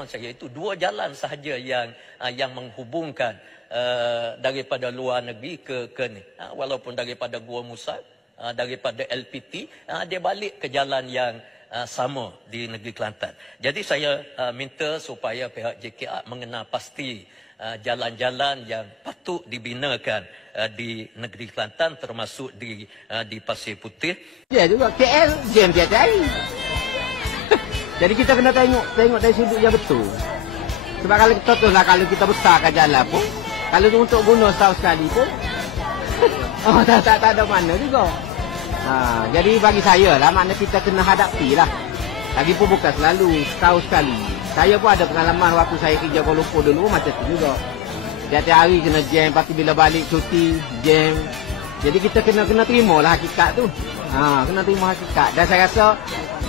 pengalaman saya itu 2 jalan sahaja yang menghubungkan daripada luar negeri ke ni. Walaupun daripada Gua Musa, daripada LPT, dia balik ke jalan yang sama di negeri Kelantan. Jadi saya minta supaya pihak JKR mengenal pasti jalan-jalan yang patut dibinakan di negeri Kelantan, termasuk di Pasir Putih. Ya juga KL jam tiap hari. Jadi kita kena tengok dari sudut yang betul. Sebab kalau contohlah kalau kita besarkan jalan pun, kalau untuk guna setahun sekali pun, tak ada mana juga. Jadi bagi saya lah, makna kita kena hadapi lah. Lagipun bukan selalu, setahun sekali. Saya pun ada pengalaman waktu saya kerja Kuala Lumpur dulu macam tu juga. Tiap-tiap hari kena jam, lepas tu bila balik cuti, jam. Jadi kita kena terima lah hakikat tu. Kena terima hakikat. Dan saya rasa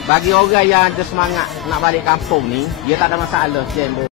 bagi orang yang ada semangat nak balik kampung ni, dia tak ada masalah jam.